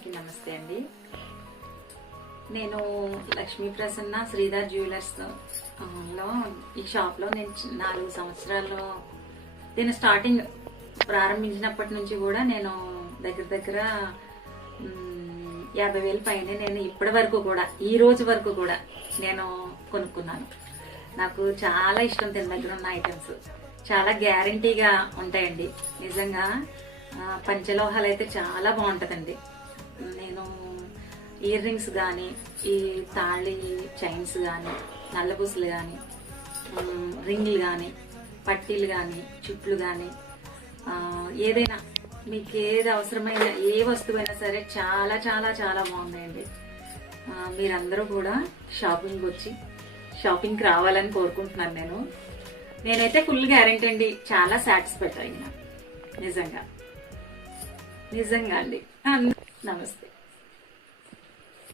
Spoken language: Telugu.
అందరికీ నమస్తే అండి. నేను లక్ష్మీ ప్రసన్న శ్రీధర్ జ్యువెలర్స్ లో ఈ షాప్ లో నేను 4 సంవత్సరాల్లో నేను స్టార్టింగ్ ప్రారంభించినప్పటి నుంచి కూడా నేను దగ్గర 50,000 పైన నేను ఇప్పటి వరకు కూడా ఈ రోజు వరకు కూడా నేను కొనుక్కున్నాను. నాకు చాలా ఇష్టం తన దగ్గర ఉన్న ఐటమ్స్. చాలా గ్యారంటీగా ఉంటాయండి. నిజంగా పంచలోహాలు అయితే చాలా బాగుంటుందండి. నేను ఇయర్ రింగ్స్ కానీ, ఈ తాళి చైన్స్ కానీ, నల్లపూసలు కానీ, రింగ్లు కానీ, పట్టీలు కానీ, చుట్లు కానీ, ఏదైనా మీకు ఏది అవసరమైన ఏ వస్తువైనా సరే చాలా చాలా చాలా బాగున్నాయండి. మీరందరూ కూడా షాపింగ్కి రావాలని కోరుకుంటున్నాను. నేనైతే ఫుల్ గ్యారెంటీ అండి. చాలా సాటిస్ఫైడ్ అయినా నిజంగా అండి. నమస్తే.